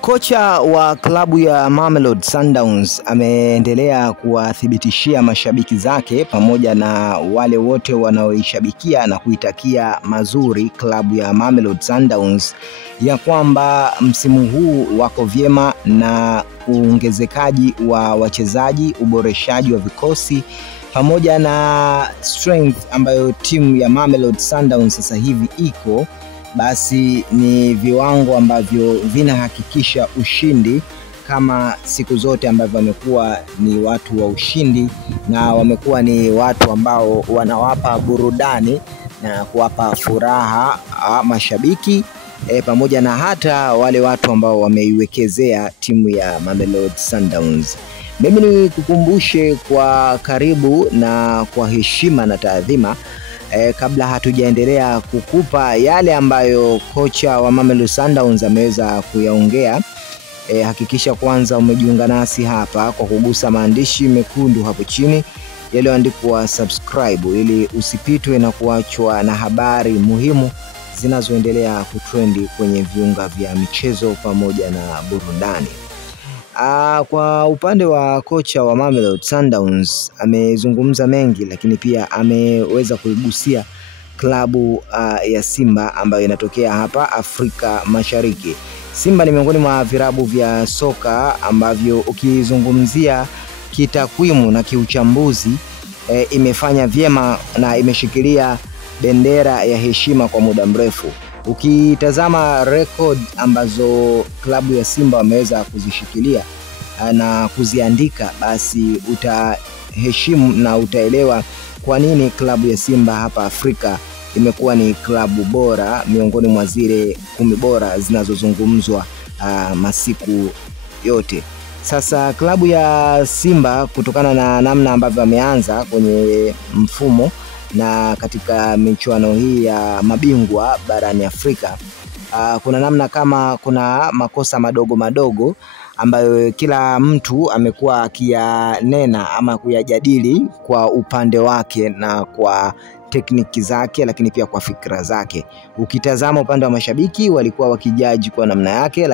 Kocha wa klabu ya Mamelodi Sundowns ameendelea kuwathibitishia mashabiki zake pamoja na wale wote wanaoishabikia na kuitakia mazuri klabu ya Mamelodi Sundowns ya kwamba msimu huu wako vyema na uongezekaji wa wachezaji, uboreshaji wa vikosi pamoja na strength ambayo timu ya Mamelodi Sundowns sasa hivi iko, basi ni viwango ambavyo vinahakikisha ushindi kama siku zote ambavyo wamekuwa ni watu wa ushindi na wamekuwa ni watu ambao wanawapa burudani na kuwapa furaha mashabiki pamoja na hata wale watu ambao wameiwekezea timu ya Mamelodi Sundowns. Mimi ni kukumbushe kwa karibu na kwa heshima na taadhima, kabla hatujaendelea kukupa yale ambayo kocha wa Mamelodi Sundowns ameweza kuyaongea, hakikisha kwanza umejiunga nasi hapa kwa kugusa maandishi mekundu hapo chini yaliyoandikwa subscribe, ili usipitwe na kuachwa na habari muhimu zinazoendelea kutrendi kwenye viunga vya michezo pamoja na burudani. Kwa upande wa kocha wa Mamelodi Sundowns amezungumza mengi, lakini pia ameweza kuigusia klabu ya Simba ambayo inatokea hapa Afrika Mashariki. Simba ni miongoni mwa virabu vya soka ambavyo ukizungumzia kitakwimu na kiuchambuzi imefanya vyema na imeshikilia bendera ya heshima kwa muda mrefu. Ukitazama record ambazo klabu ya Simba wameweza kuzishikilia na kuziandika, basi utaheshimu na utaelewa kwa nini klabu ya Simba hapa Afrika imekuwa ni klabu bora miongoni mwa zile 10 bora zinazozungumzwa masiku yote. Sasa klabu ya Simba kutokana na namna ambavyo ameanza kwenye mfumo na katika michuano hii ya mabingwa barani Afrika, kuna namna kama kuna makosa madogo madogo ambayo kila mtu amekuwa akiyanena ama kuyajadili kwa upande wake na kwa tekniki zake, lakini pia kwa fikra zake. Ukitazama upande wa mashabiki walikuwa wakijaji kwa namna yake.